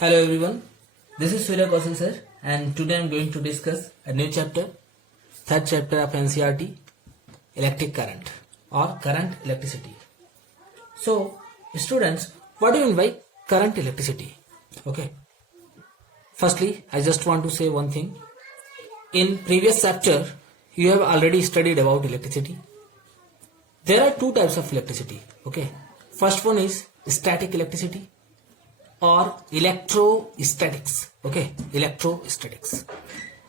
Hello everyone, this is Surya Kaushal sir, and today I am going to discuss a new chapter, third chapter of NCERT, electric current or current electricity. So students, what do you mean by current electricity? Okay. Firstly, I just want to say one thing. In previous chapter, you have already studied about electricity. There are two types of electricity. Okay. First one is static electricity or electrostatics. Okay, electrostatics.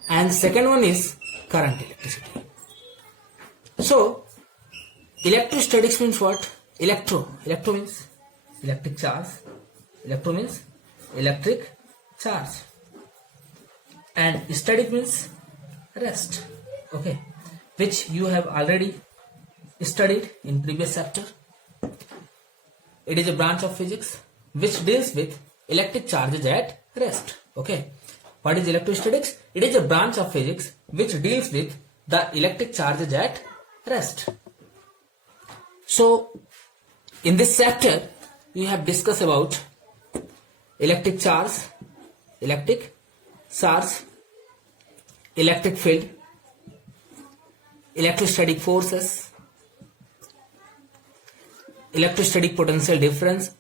And second one is current electricity. So electrostatics means what? Electro means electric charge. Electro means electric charge. And static means rest. Okay, which you have already studied in previous chapter. It is a branch of physics which deals with electric charges at rest. Okay, what is electrostatics? It is a branch of physics which deals with the electric charges at rest. So in this chapter we have discussed about electric charge, electric field, electrostatic forces, electrostatic potential difference.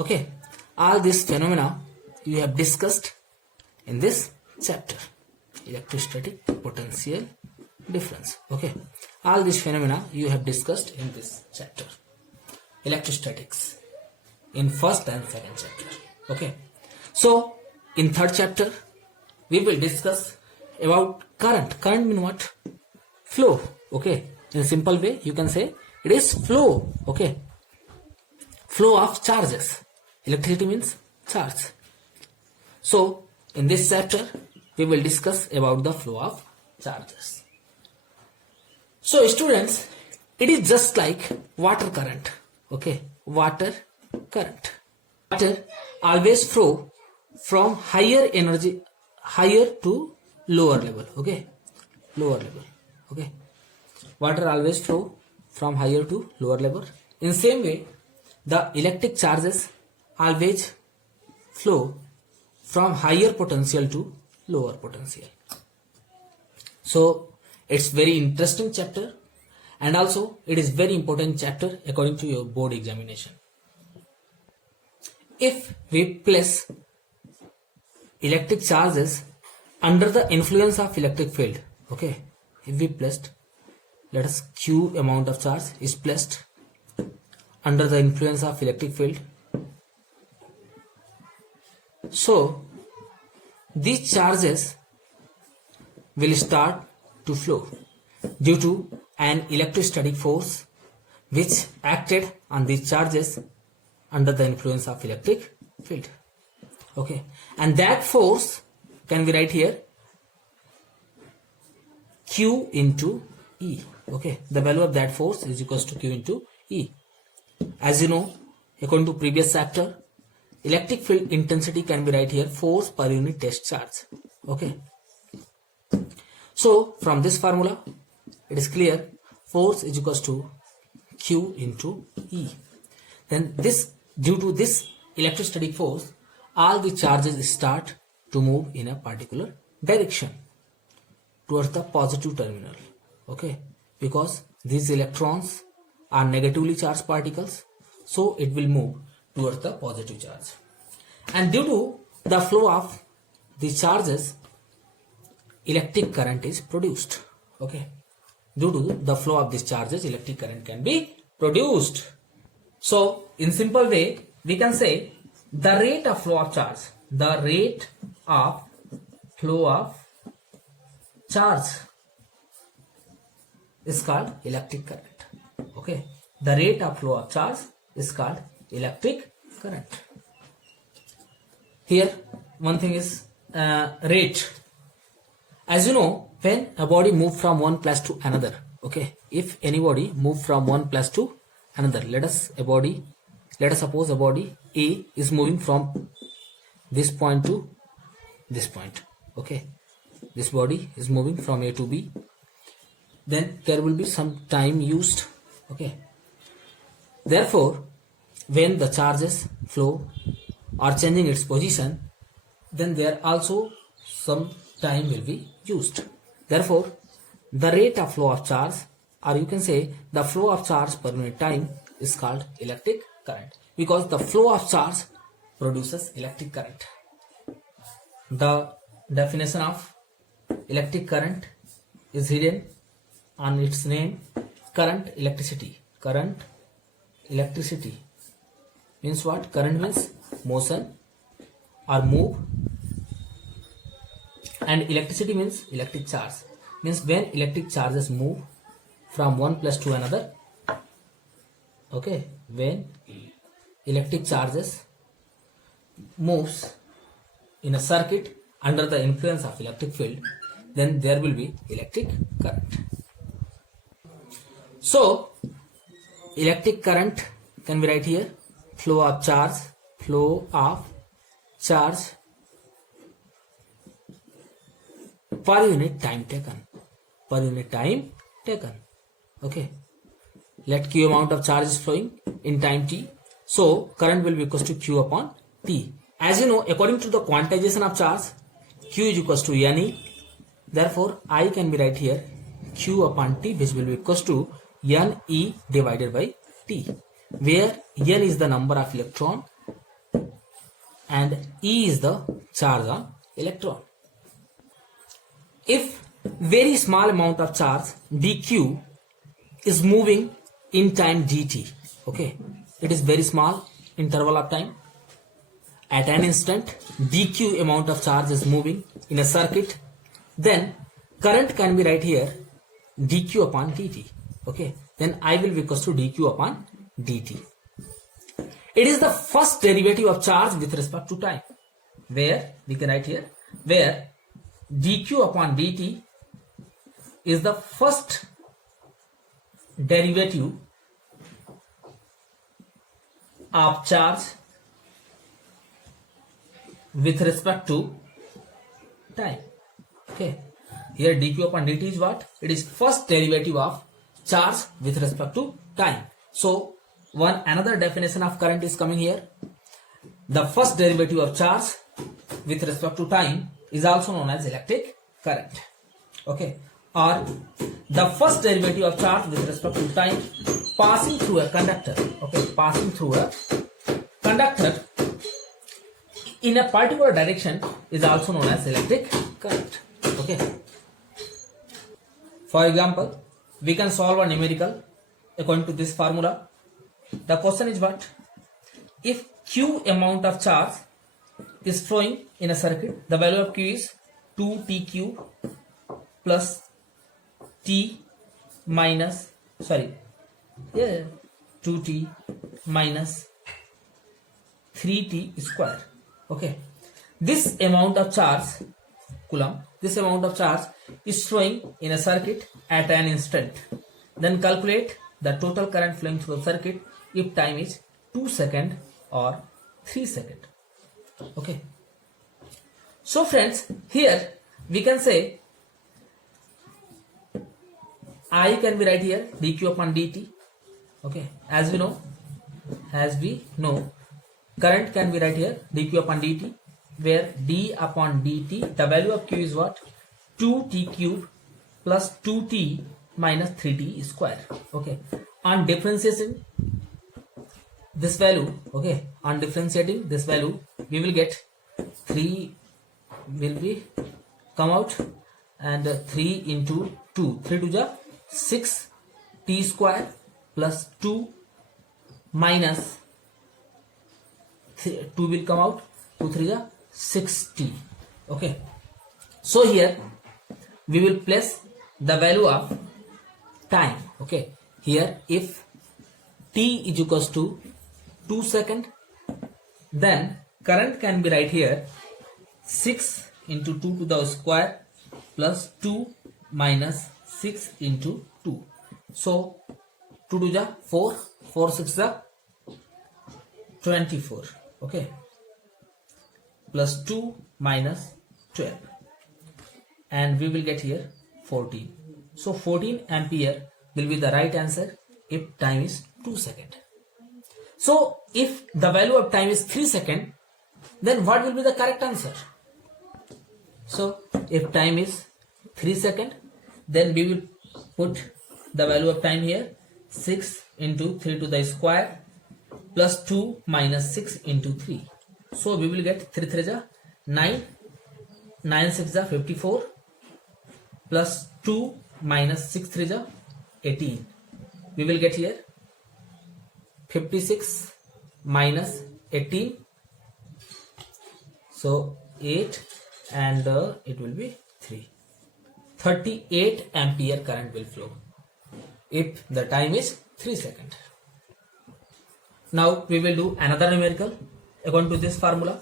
Okay, all these phenomena you have discussed in this chapter, electrostatic potential difference. Okay, all these phenomena you have discussed in this chapter, electrostatics, in first and second chapter. Okay, so in third chapter we will discuss about current. Current means what? Flow. Okay, in a simple way you can say it is flow. Okay, flow of charges. Electricity means charge. So in this chapter we will discuss about the flow of charges. So students, it is just like water current. Okay, water current. Water always flow from higher to lower level. Okay, lower level. Okay, water always flow from higher to lower level. In same way, the electric charges always flow from higher potential to lower potential. So it's very interesting chapter, and also it is very important chapter according to your board examination. If we place electric charges under the influence of electric field, okay, if we placed, let us Q amount of charge is placed under the influence of electric field. So these charges will start to flow due to an electrostatic force which acted on these charges under the influence of electric field. Okay, and that force can be right here Q into E. Okay, the value of that force is equals to Q into E. As you know, according to previous chapter, electric field intensity can be right here force per unit test charge. Okay, so from this formula it is clear force is equals to Q into E. Then this, due to this electrostatic force, all the charges start to move in a particular direction towards the positive terminal. Okay, because these electrons are negatively charged particles, so it will move towards the positive charge. And due to the flow of the charges, electric current is produced. Okay, due to the flow of these charges, electric current can be produced. So in simple way we can say the rate of flow of charge, the rate of flow of charge is called electric current. Okay, the rate of flow of charge is called electric current. Here one thing is rate. As you know, when a body moves from one place to another, okay, if anybody move from one place to another, let us suppose a body A is moving from this point to this point. Okay, this body is moving from A to B, then there will be some time used. Okay, therefore when the charges flow or changing its position, then there also some time will be used. Therefore, the rate of flow of charge, or you can say the flow of charge per unit time, is called electric current, because the flow of charge produces electric current. The definition of electric current is hidden on its name, current electricity. Current electricity means what? Current means motion or move, and electricity means electric charge, means when electric charges move from one place to another. Okay, when electric charges moves in a circuit under the influence of electric field, then there will be electric current. So electric current can be right here, flow of charge per unit time taken. Okay, let q amount of charge is flowing in time t, so current will be equals to q upon t. As you know, according to the quantization of charge, q is equals to ne. Therefore, I can be right here q upon t, which will be equals to ne divided by t, where n is the number of electron and e is the charge on electron. If very small amount of charge dq is moving in time dt, okay, it is very small interval of time. At an instant, dq amount of charge is moving in a circuit, then current can be right here dq upon dt. Okay, then I will be equals to dq upon dt. It is the first derivative of charge with respect to time, where we can write here, where dq upon dt is the first derivative of charge with respect to time. Okay, here dq upon dt is what? It is first derivative of charge with respect to time. So another definition of current is coming here. The first derivative of charge with respect to time is also known as electric current. Okay, or the first derivative of charge with respect to time passing through a conductor. Okay, passing through a conductor in a particular direction is also known as electric current. Okay, for example, we can solve a numerical according to this formula. The question is what? If q amount of charge is flowing in a circuit, the value of q is 2t cube plus t minus 2t minus 3t square. Okay, this amount of charge, coulomb, this amount of charge is flowing in a circuit at an instant. Then calculate the total current flowing through the circuit if time is 2 seconds or 3 seconds. Okay, so friends, here we can say I can be right here dq upon dt. Okay, as we know, current can be right here dq upon dt, where d upon dt, the value of q is what? 2t cube plus 2t minus 3t square. Okay, on differentiating this value, we will get 3 will be come out, and 3 into 2, 3 to the 6 t square plus 2 minus 2 will come out, 2 3 the 6t. Okay, so here we will place the value of time. Okay, here if t is equals to 2 seconds, then current can be right here 6 into 2 to the square plus 2 minus 6 into 2. So 2 to the 4, 4 6 the 24. Okay, plus 2 minus 12, and we will get here 14. So 14 ampere will be the right answer if time is 2 seconds. So if the value of time is 3 seconds, then what will be the correct answer? So if time is 3 seconds, then we will put the value of time here, 6 into 3 to the square plus 2 minus 6 into 3. So we will get 3 3 ja 9, 9 6 ja 54 plus 2 minus 6 3 ja 18. We will get here 56 minus 18. So 8 and it will be 3. 38 ampere current will flow if the time is 3 seconds. Now we will do another numerical according to this formula.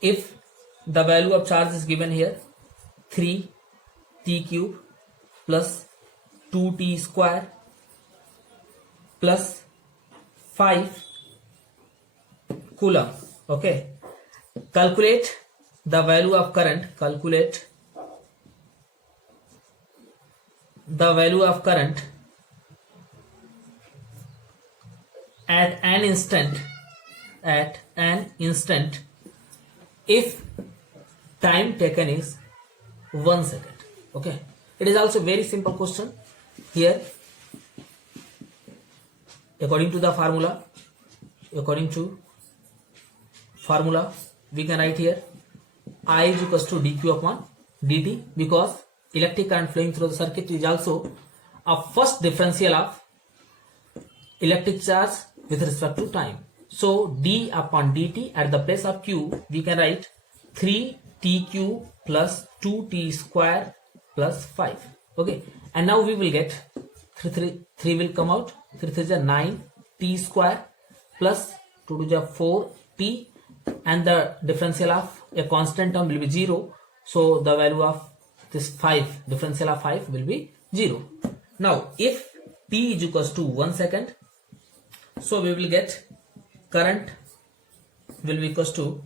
If the value of charge is given here 3 t cube plus 2t square plus 5 coulomb. Okay, calculate the value of current. Calculate the value of current at an instant. At an instant, if time taken is 1 second. Okay, it is also very simple question here. According to the formula, we can write here I is equals to dq upon dt, because electric current flowing through the circuit is also a first differential of electric charge with respect to time. So d upon dt, at the place of q we can write 3t cube plus 2t square plus 5. Okay, and now we will get 3 will come out, 3 3 is 9 t square plus 2 to the 4 t, and the differential of a constant term will be 0. So the value of this 5, differential of 5 will be 0. Now if t is equals to 1 second, so we will get current will be equals to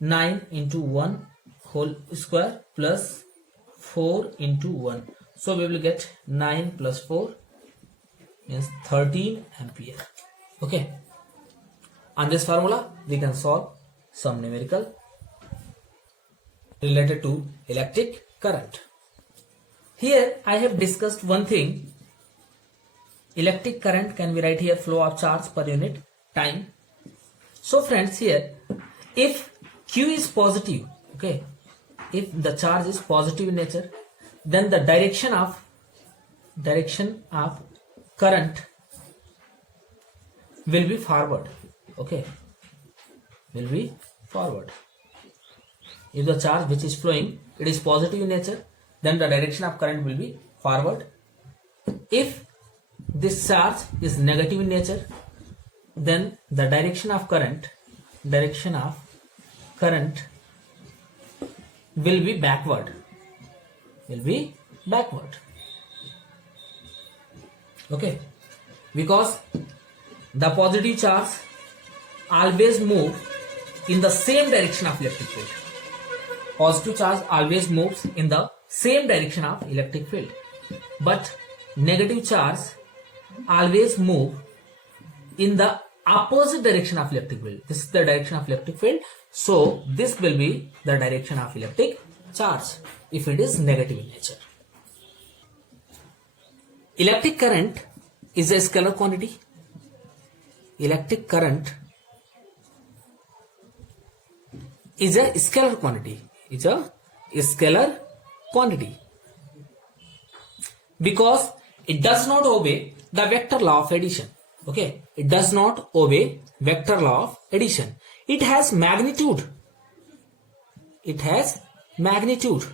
9 into 1 whole square plus 4 into 1. So we will get 9 plus 4 means 13 ampere. Okay, on this formula we can solve some numerical related to electric current. Here I have discussed one thing. Electric current can be write here flow of charge per unit time. So friends, here if q is positive, okay, if the charge is positive in nature, then the direction of current will be forward. Okay, will be forward. If the charge which is flowing, it is positive in nature, then the direction of current will be forward. If this charge is negative in nature, then the direction of current will be backward. Okay, because the positive charge always move in the same direction of electric field. Positive charge always moves in the same direction of electric field, but negative charge always move in the opposite direction of electric field. This is the direction of electric field, so this will be the direction of electric charge if it is negative in nature. Electric current is a scalar quantity. Electric current is a scalar quantity. It's a scalar quantity because it does not obey the vector law of addition. Okay, it does not obey vector law of addition. It has magnitude. It has magnitude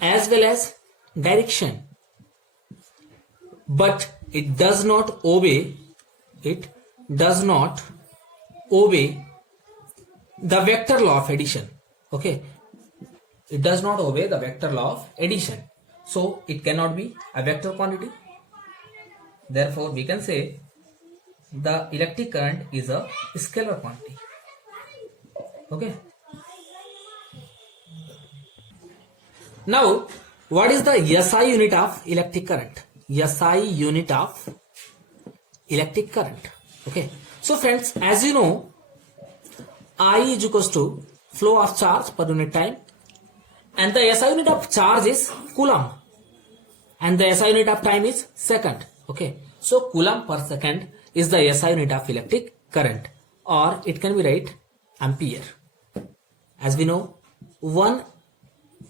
as well as direction, but it does not obey. It does not obey the vector law of addition. Okay, it does not obey the vector law of addition, so it cannot be a vector quantity. Therefore we can say the electric current is a scalar quantity. Okay, now what is the SI unit of electric current? SI unit of electric current. Okay, so friends, as you know, I is equals to flow of charge per unit time, and the SI unit of charge is coulomb, and the SI unit of time is second. Okay, so coulomb per second is the SI unit of electric current, or it can be write ampere. As we know, 1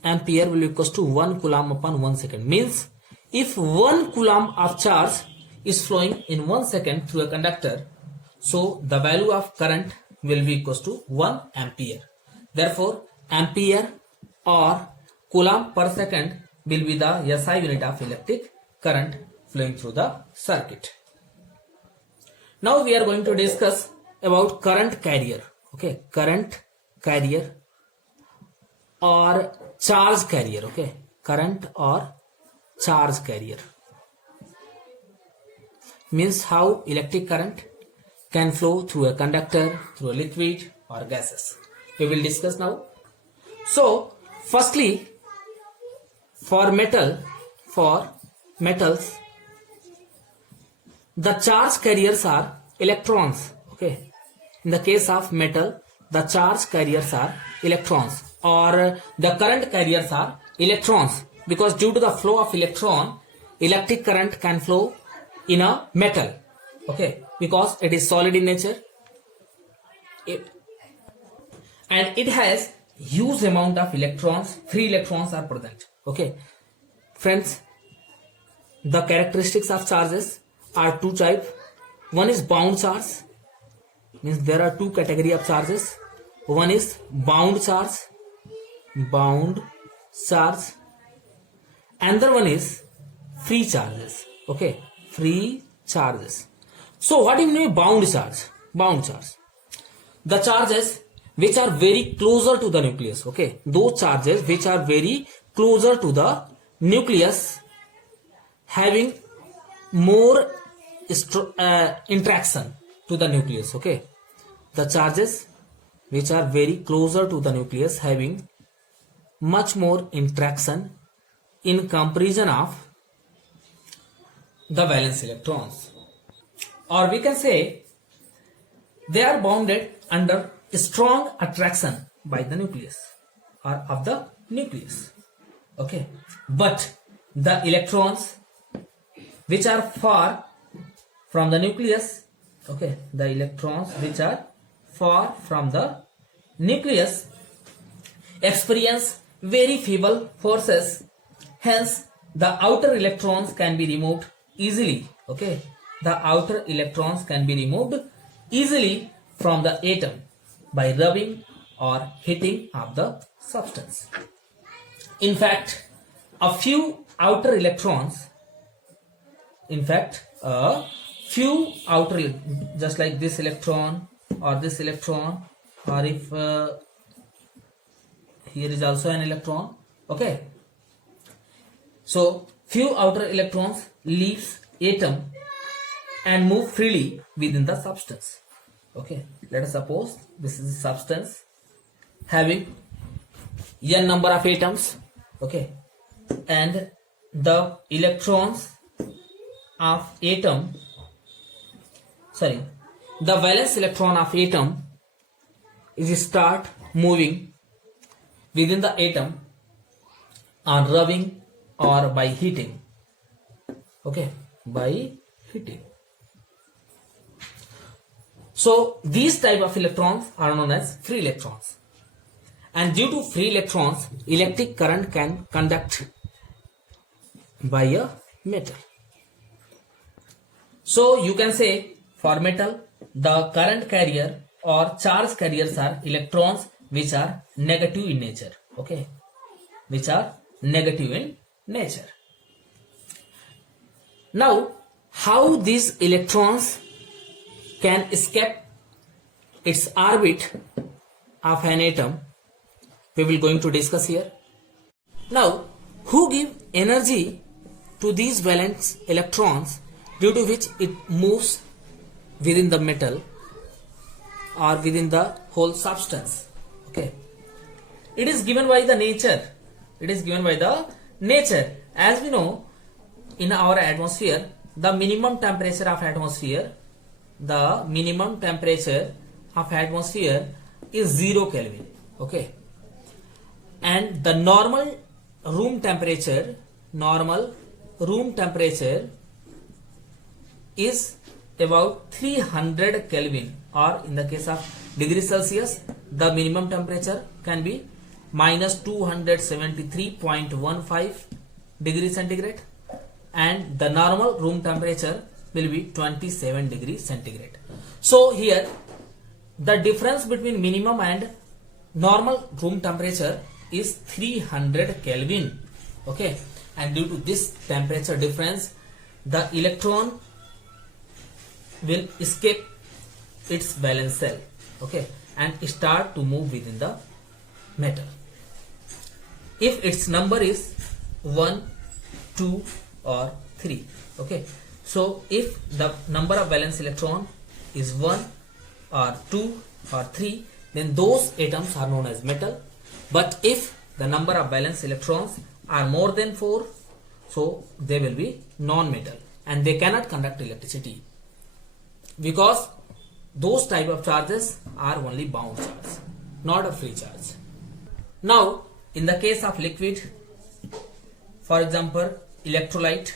ampere will be equals to 1 coulomb upon 1 second. Means if 1 coulomb of charge is flowing in 1 second through a conductor, so the value of current will be equals to 1 ampere. Therefore, ampere or coulomb per second will be the SI unit of electric current flowing through the circuit. Now we are going to discuss about current carrier. Okay, current carrier or charge carrier. Okay, current or charge carrier means how electric current can flow through a conductor, through a liquid or gases. We will discuss now. So firstly, for metals, the charge carriers are electrons. Okay, in the case of metal, the charge carriers are electrons, or the current carriers are electrons, because due to the flow of electron, electric current can flow in a metal. Okay, because it is solid in nature, and it has huge amount of electrons, free electrons are present. Okay, friends, the characteristics of charges are two types. One is bound charge, means there are two category of charges. One is bound charge, another one is free charges. Okay, free charges. So what do you mean bound charge? Bound charge, the charges which are very closer to the nucleus. Okay, those charges which are very closer to the nucleus, having more interaction to the nucleus. Okay, the charges which are very closer to the nucleus, having much more interaction in comparison of the valence electrons, or we can say they are bounded under strong attraction by the nucleus or of the nucleus. Okay, but the electrons which are far from the nucleus, okay, the electrons which are far from the nucleus experience very feeble forces, hence the outer electrons can be removed easily. Okay, the outer electrons can be removed easily from the atom by rubbing or heating of the substance. In fact, a few outer electrons, just like this electron or this electron, or if here is also an electron. Okay, so few outer electrons leaves atom and move freely within the substance. Okay, let us suppose this is a substance having n number of atoms. Okay, and the electrons of atom, the valence electron of atom is start moving within the atom on rubbing or by heating. Okay, by heating. So these type of electrons are known as free electrons, and due to free electrons, electric current can conduct by a metal. So you can say for metal, the current carrier or charge carriers are electrons which are negative in nature. Okay, which are negative in nature. Now, how these electrons can escape its orbit of an atom, we will going to discuss here. Now, who give energy to these valence electrons, due to which it moves within the metal or within the whole substance? Okay, it is given by the nature. It is given by the nature. As we know, in our atmosphere, the minimum temperature of atmosphere is 0 Kelvin. Okay, and the normal room temperature is about 300 Kelvin, or in the case of degree Celsius, the minimum temperature can be minus 273.15 degree centigrade, and the normal room temperature will be 27 degree centigrade. So here the difference between minimum and normal room temperature is 300 Kelvin. Okay, and due to this temperature difference, the electron will escape its valence shell, okay, and start to move within the metal. If its number is 1, 2 or 3, okay, so if the number of valence electron is 1 or 2 or 3, then those atoms are known as metal. But if the number of valence electrons are more than 4, so they will be non-metal and they cannot conduct electricity, because those type of charges are only bound charge, not a free charge. Now in the case of liquid, for example electrolyte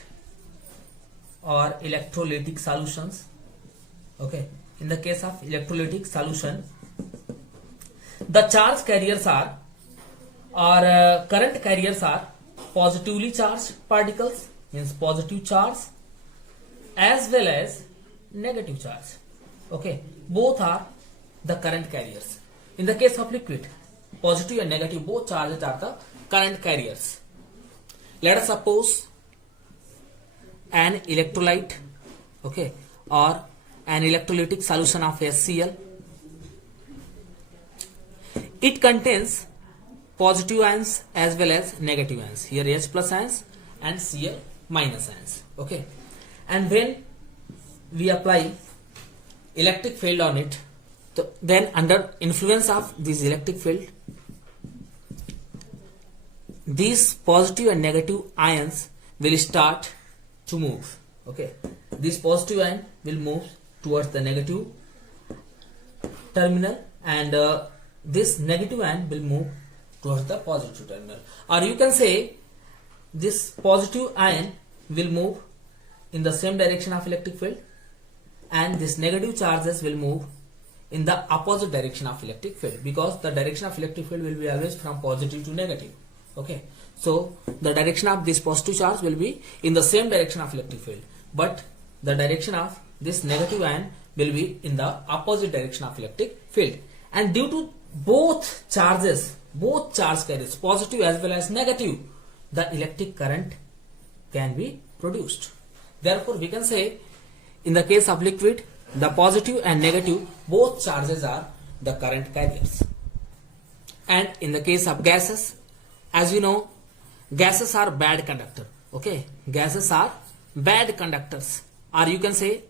or electrolytic solutions, okay, in the case of electrolytic solution, the charge carriers are current carriers are positively charged particles, means positive charge, as well as negative charge. Okay, both are the current carriers. In the case of liquid, positive and negative both charges are the current carriers. Let us suppose an electrolyte, okay, or an electrolytic solution of HCl. It contains positive ions as well as negative ions. Here H plus ions and Cl minus ions. Okay, and when we apply electric field on it, then under influence of this electric field, these positive and negative ions will start to move. Okay, this positive ion will move towards the negative terminal, and this negative ion will move towards the positive terminal. Or you can say this positive ion will move in the same direction of electric field, and this negative charges will move in the opposite direction of electric field, because the direction of electric field will be always from positive to negative. Okay, so the direction of this positive charge will be in the same direction of electric field, but the direction of this negative ion will be in the opposite direction of electric field. And due to both charge carriers, positive as well as negative, the electric current can be produced. Therefore we can say, in the case of liquid, the positive and negative both charges are the current carriers. And in the case of gases, as you know, gases are bad conductor. Okay, gases are bad conductors, or you can say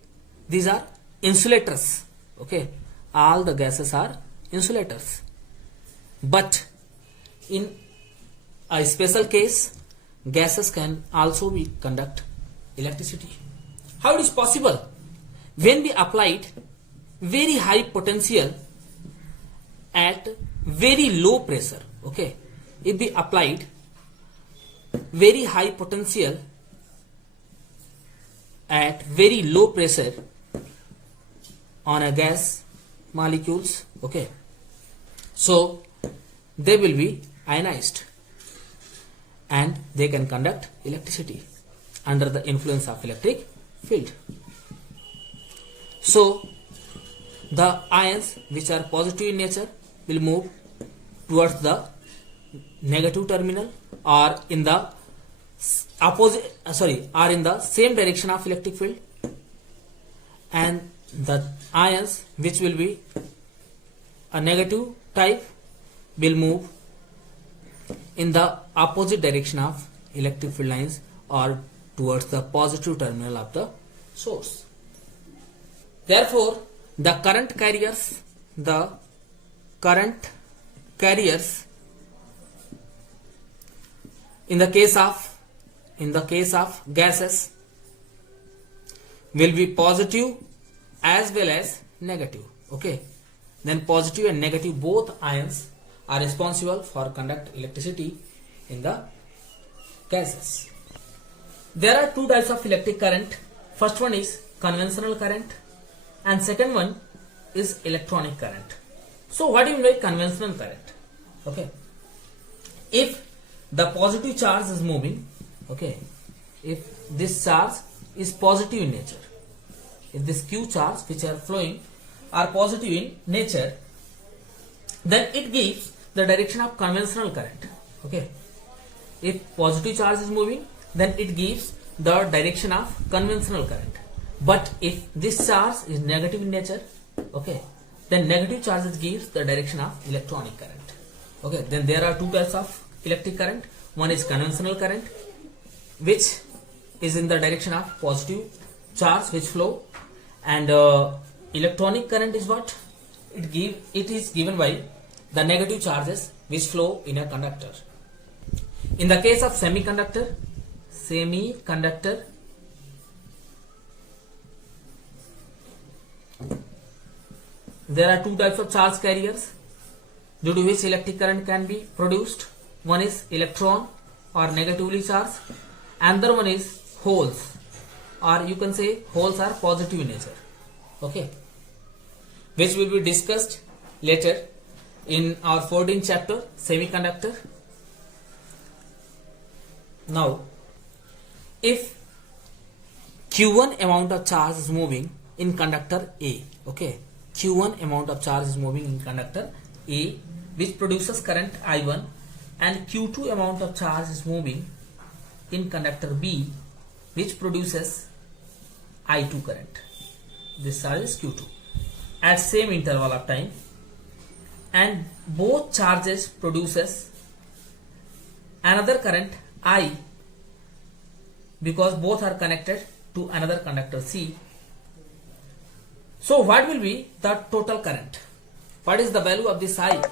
these are insulators. Okay, all the gases are insulators. But in a special case, gases can also be conduct electricity. How it is possible? When we applied very high potential at very low pressure. Okay, if we applied very high potential at very low pressure on a gas molecules, okay, so they will be ionized and they can conduct electricity under the influence of electric field. So the ions which are positive in nature will move towards the negative terminal, or in the or in the same direction of electric field, and the ions which will be a negative type will move in the opposite direction of electric field lines, or towards the positive terminal of the source. Therefore the current carriers in the case of gases will be positive as well as negative. Okay, then positive and negative both ions are responsible for conduct electricity in the gases. There are two types of electric current. First one is conventional current and second one is electronic current. So what do you mean by conventional current? Okay, if the positive charge is moving, okay, if this charge is positive in nature, if this Q charge which are flowing are positive in nature, then it gives the direction of conventional current. Okay, if positive charge is moving, then it gives the direction of conventional current. But if this charge is negative in nature, okay, then negative charges gives the direction of electronic current. Okay, then there are two types of electric current. One is conventional current, which is in the direction of positive charge which flow, and electronic current is what? It is given by the negative charges which flow in a conductor. In the case of semiconductor, there are two types of charge carriers due to which electric current can be produced. One is electron or negatively charged, another one is holes, or you can say holes are positive in nature. Okay, which will be discussed later in our 14th chapter, semiconductor. Now, if Q1 amount of charge is moving in conductor A, okay, Q1 amount of charge is moving in conductor A, which produces current I1, and Q2 amount of charge is moving in conductor B, which produces I2 current. This charge is Q2 at same interval of time, and both charges produces another current I, because both are connected to another conductor C. So what will be the total current? What is the value of this I?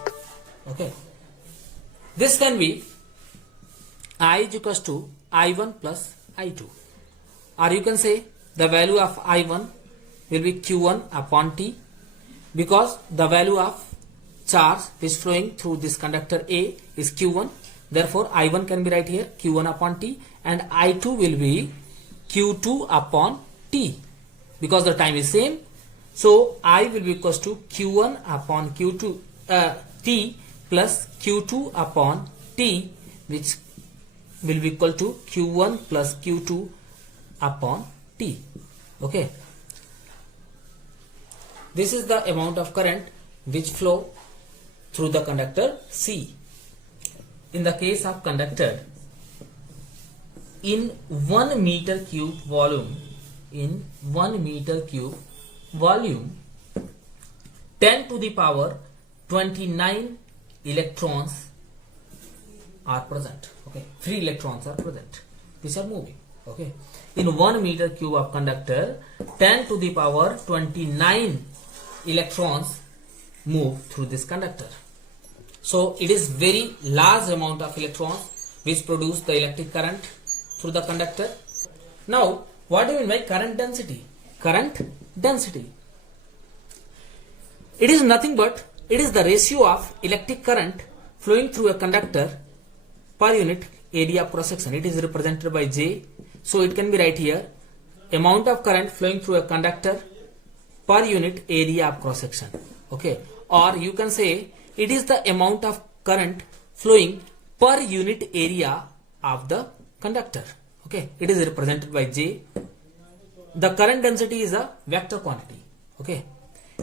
Okay, this can be I is equals to I1 plus I2, or you can say the value of I1 will be Q1 upon T, because the value of charge which flowing through this conductor A is Q1. Therefore, I1 can be right here Q1 upon T, and I2 will be Q2 upon T, because the time is same. So I will be equals to Q1 upon Q2 T plus Q2 upon T, which will be equal to Q1 plus Q2 upon T. Okay, this is the amount of current which flow through the conductor C. In the case of conductor, in 1 meter cube volume, 10 to the power 29 electrons are present. Okay, free electrons are present which are moving. Okay, in 1 meter cube of conductor, 10 to the power 29 electrons move through this conductor. So it is very large amount of electrons which produce the electric current through the conductor. Now, what do you mean by current density? Current density, it is nothing but it is the ratio of electric current flowing through a conductor per unit area of cross section. It is represented by J. So it can be right here, amount of current flowing through a conductor per unit area of cross section. Okay, or you can say it is the amount of current flowing per unit area of the conductor. Okay, it is represented by J. The current density is a vector quantity. Okay,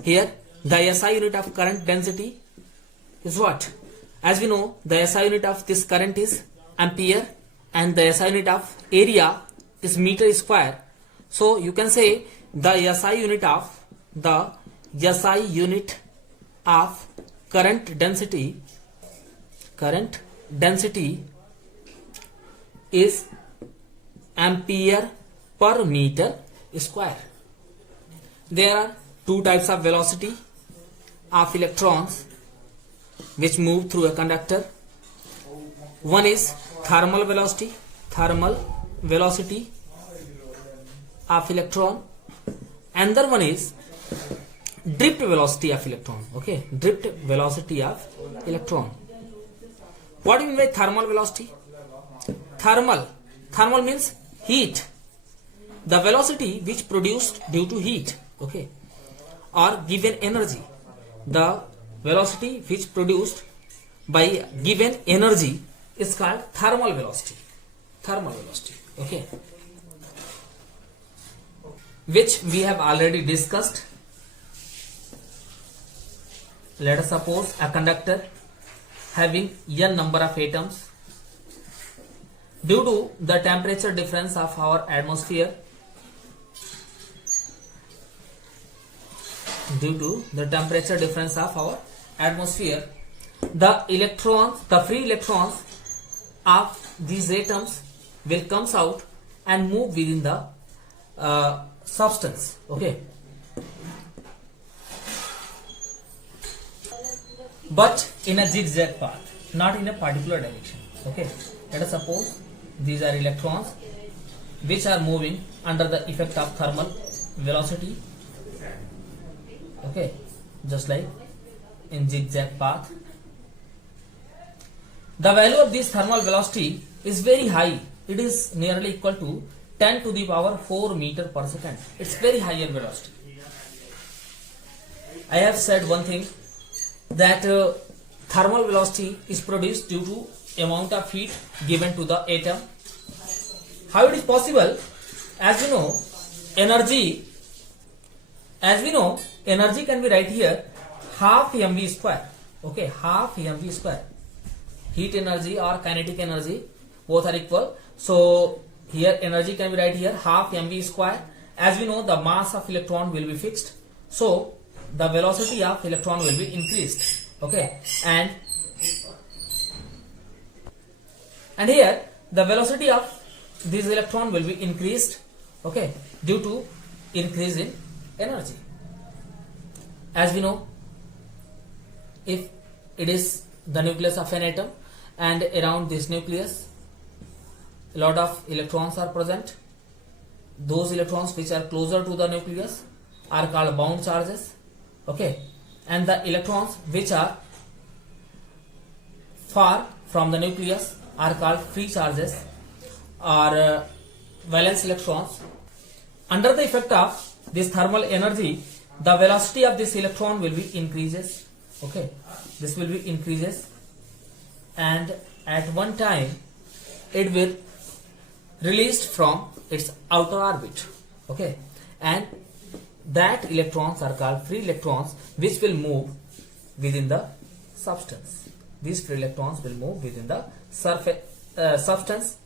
here the SI unit of current density is what? As we know, the SI unit of this current is ampere, and the SI unit of area is meter square. So you can say the SI unit of current density is ampere per meter square. There are two types of velocity of electrons which move through a conductor. One is thermal velocity of electron. Another one is drift velocity of electron. Okay, drift velocity of electron. What do you mean by thermal velocity? Thermal means heat. The velocity which produced due to heat, okay, or given energy. The velocity which produced by given energy is called thermal velocity. Thermal velocity, okay, which we have already discussed. Let us suppose a conductor having n number of atoms. Due to the temperature difference of our atmosphere, the free electrons of these atoms will comes out and move within the substance. Okay, but in a zigzag path, not in a particular direction. Okay, let us suppose these are electrons which are moving under the effect of thermal velocity. Okay, just like in zigzag path. The value of this thermal velocity is very high. It is nearly equal to 10 to the power 4 meter per second. It's very higher velocity. I have said one thing, that thermal velocity is produced due to amount of heat given to the atom. How it is possible? As we know, energy can be right here half mv square. Okay, half mv square. Heat energy or kinetic energy, both are equal. So here energy can be right here half mv square. As we know, the mass of electron will be fixed, so the velocity of electron will be increased. Okay, and here the velocity of this electron will be increased. Okay, due to increase in energy. As we know, if it is the nucleus of an atom and around this nucleus a lot of electrons are present, those electrons which are closer to the nucleus are called bound charges. Okay, and the electrons which are far from the nucleus are called free charges or valence electrons. Under the effect of this thermal energy, the velocity of this electron will be increases. Okay, this will be increases, and at one time it will released from its outer orbit. Okay, and that electrons are called free electrons, which will move within the substance. These free electrons will move within the surface substance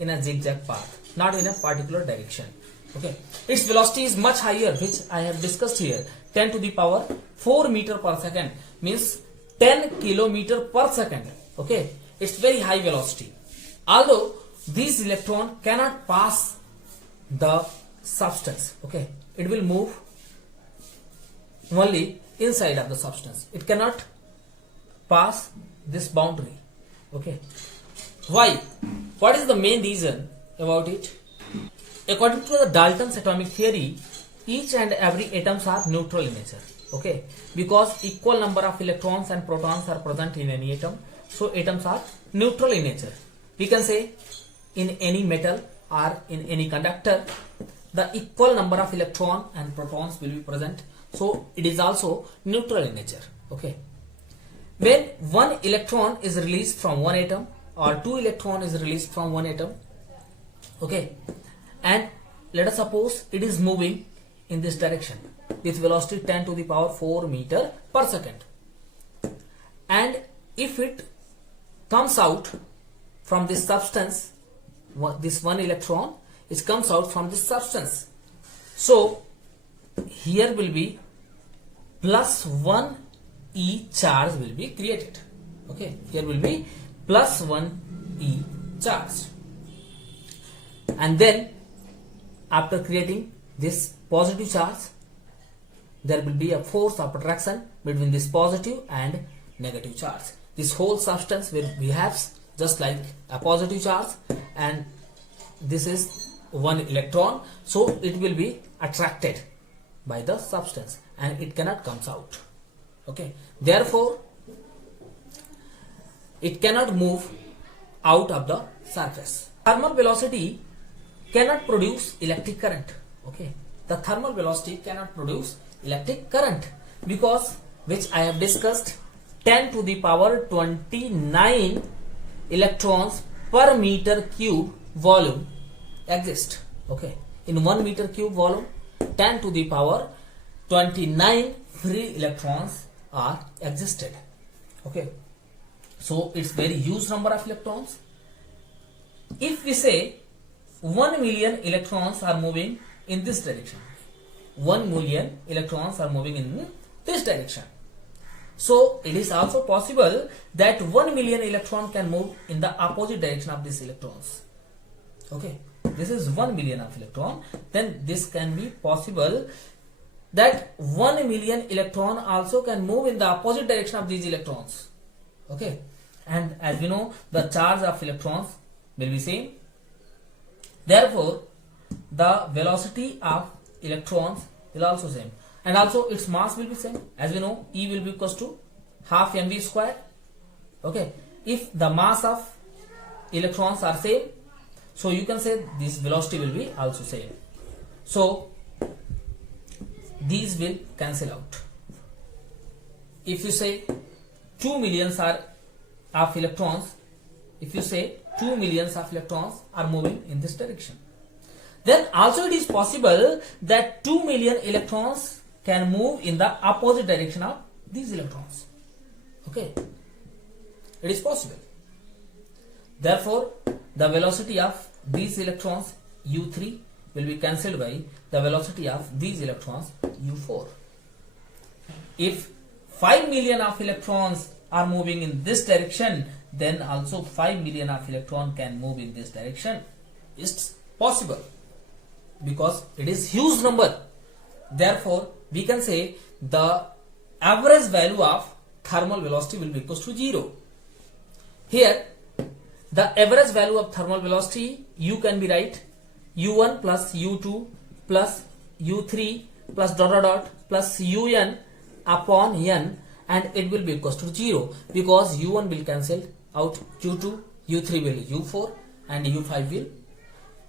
in a zigzag path, not in a particular direction. Okay, its velocity is much higher, which I have discussed here. 10 to the power 4 meter per second means 10 kilometer per second. Okay, it's very high velocity. Although these electron cannot pass the substance. Okay, it will move only inside of the substance. It cannot pass this boundary. Okay, why? What is the main reason about it? According to the Dalton's atomic theory, each and every atoms are neutral in nature. Okay, because equal number of electrons and protons are present in any atom, so atoms are neutral in nature. We can say in any metal or in any conductor, the equal number of electron and protons will be present, so it is also neutral in nature. Okay, when one electron is released from one atom or two electron is released from one atom, okay, and let us suppose it is moving in this direction with velocity 10 to the power 4 meter per second, and if it comes out from this substance, this one electron, it comes out from this substance, so here will be plus 1 E charge will be created. Okay, here will be plus 1 E charge, and then after creating this positive charge, there will be a force of attraction between this positive and negative charge. This whole substance will behave just like a positive charge, and this is one electron, so it will be attracted by the substance, and it cannot comes out. Okay, therefore it cannot move out of the surface. Thermal velocity cannot produce electric current. Okay, the thermal velocity cannot produce electric current because, which I have discussed, 10 to the power 29 electrons per meter cube volume exist. Okay, in 1 meter cube volume, 10 to the power 29 free electrons are existed. Okay, so it's very huge number of electrons. If we say 1 million electrons are moving in this direction, 1 million electrons are moving in this direction, so it is also possible that 1 million electron can move in the opposite direction of these electrons. Okay, this is 1 million of electron, then this can be possible that 1 million electron also can move in the opposite direction of these electrons. Okay, and as we know, the charge of electrons will be same, therefore the velocity of electrons will also same, and also its mass will be same. As we know, E will be equals to half mv square. Okay, if the mass of electrons are same, so you can say this velocity will be also same. So these will cancel out. If you say 2 millions are of electrons, if you say 2 millions of electrons are moving in this direction, then also it is possible that 2 million electrons can move in the opposite direction of these electrons. Okay, it is possible. Therefore, the velocity of these electrons u3 will be cancelled by the velocity of these electrons u4. If 5 million of electrons are moving in this direction, then also 5 million of electron can move in this direction. It's possible because it is huge number. Therefore, we can say the average value of thermal velocity will be equals to 0. Here, the average value of thermal velocity, you can be write u1 plus u2 plus u3 plus dot dot dot plus un upon n, and it will be equals to 0 because u1 will cancel out u2, u3 will u4, and u5 will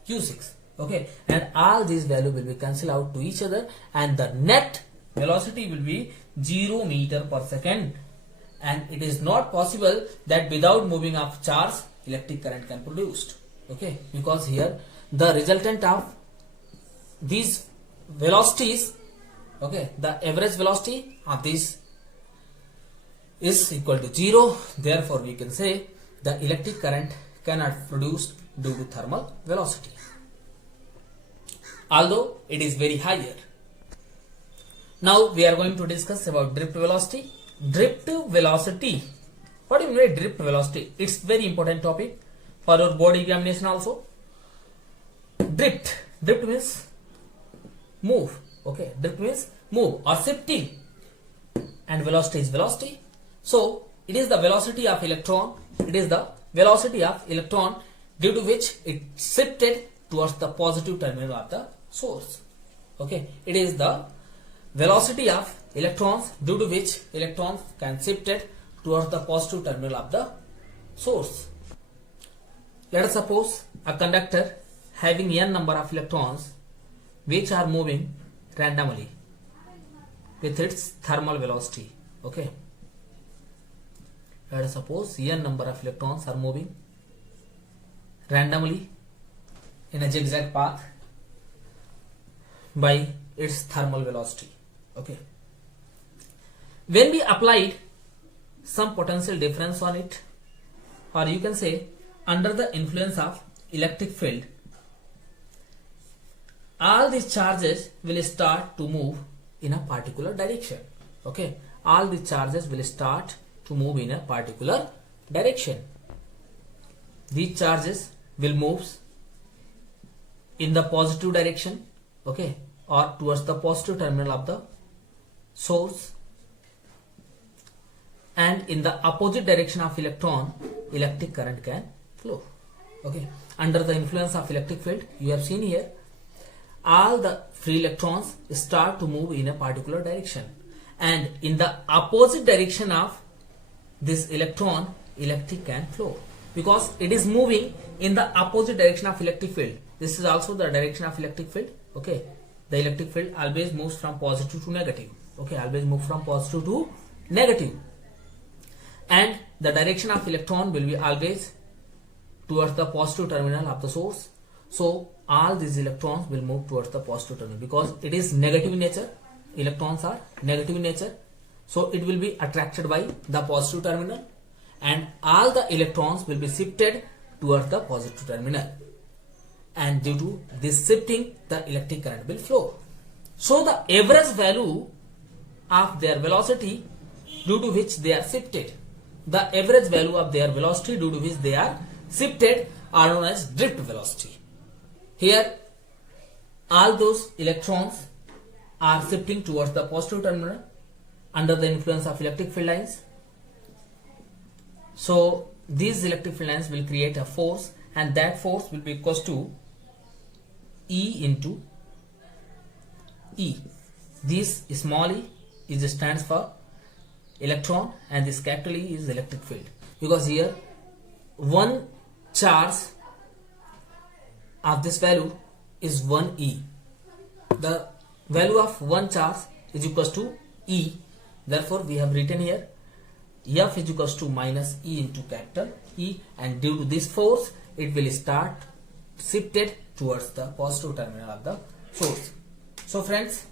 u6. Okay, and all these values will be cancelled out to each other, and the net velocity will be 0 meter per second, and it is not possible that without moving of charge electric current can produced. Okay, because here the resultant of these velocities, okay, the average velocity of this is equal to 0. Therefore, we can say the electric current cannot produce due to thermal velocity, although it is very higher. Now we are going to discuss about drift velocity. Drift velocity. What do you mean by drift velocity? It's very important topic for your board examination also. Drift. Drift means move. Okay, drift means move or shifting, and velocity is velocity. So it is the velocity of electron. It is the velocity of electron due to which it shifted towards the positive terminal of the source. Okay, it is the velocity of electrons due to which electrons can shifted towards the positive terminal of the source. Let us suppose a conductor having n number of electrons which are moving randomly with its thermal velocity. Okay, let us suppose n number of electrons are moving randomly in a zigzag path by its thermal velocity. Okay, when we applied some potential difference on it, or you can say under the influence of electric field, all these charges will start to move in a particular direction. Okay, all the charges will start to move in a particular direction. These charges will move in the positive direction, okay, or towards the positive terminal of the source, and in the opposite direction of electron electric current can flow. Okay, under the influence of electric field, you have seen here all the free electrons start to move in a particular direction, and in the opposite direction of this electron, electric can flow, because it is moving in the opposite direction of electric field. This is also the direction of electric field. Okay, the electric field always moves from positive to negative. Okay, always move from positive to negative, and the direction of electron will be always towards the positive terminal of the source. So all these electrons will move towards the positive terminal, because it is negative in nature. Electrons are negative in nature, so it will be attracted by the positive terminal, and all the electrons will be shifted towards the positive terminal, and due to this shifting, the electric current will flow. So the average value of their velocity due to which they are shifted, the average value of their velocity due to which they are shifted are known as drift velocity. Here all those electrons are shifting towards the positive terminal under the influence of electric field lines. So these electric field lines will create a force, and that force will be equals to E into E. This small e stands for electron, and this capital E is electric field, because here one charge of this value is 1 E. The value of one charge is equals to E. Therefore we have written here F is equals to minus E into capital E, and due to this force it will start shifted towards the positive terminal of the source. So friends,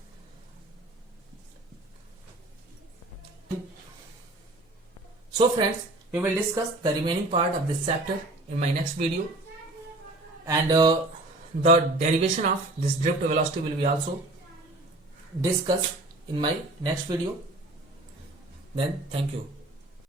we will discuss the remaining part of this chapter in my next video, and the derivation of this drift velocity will be also discussed in my next video. Then thank you.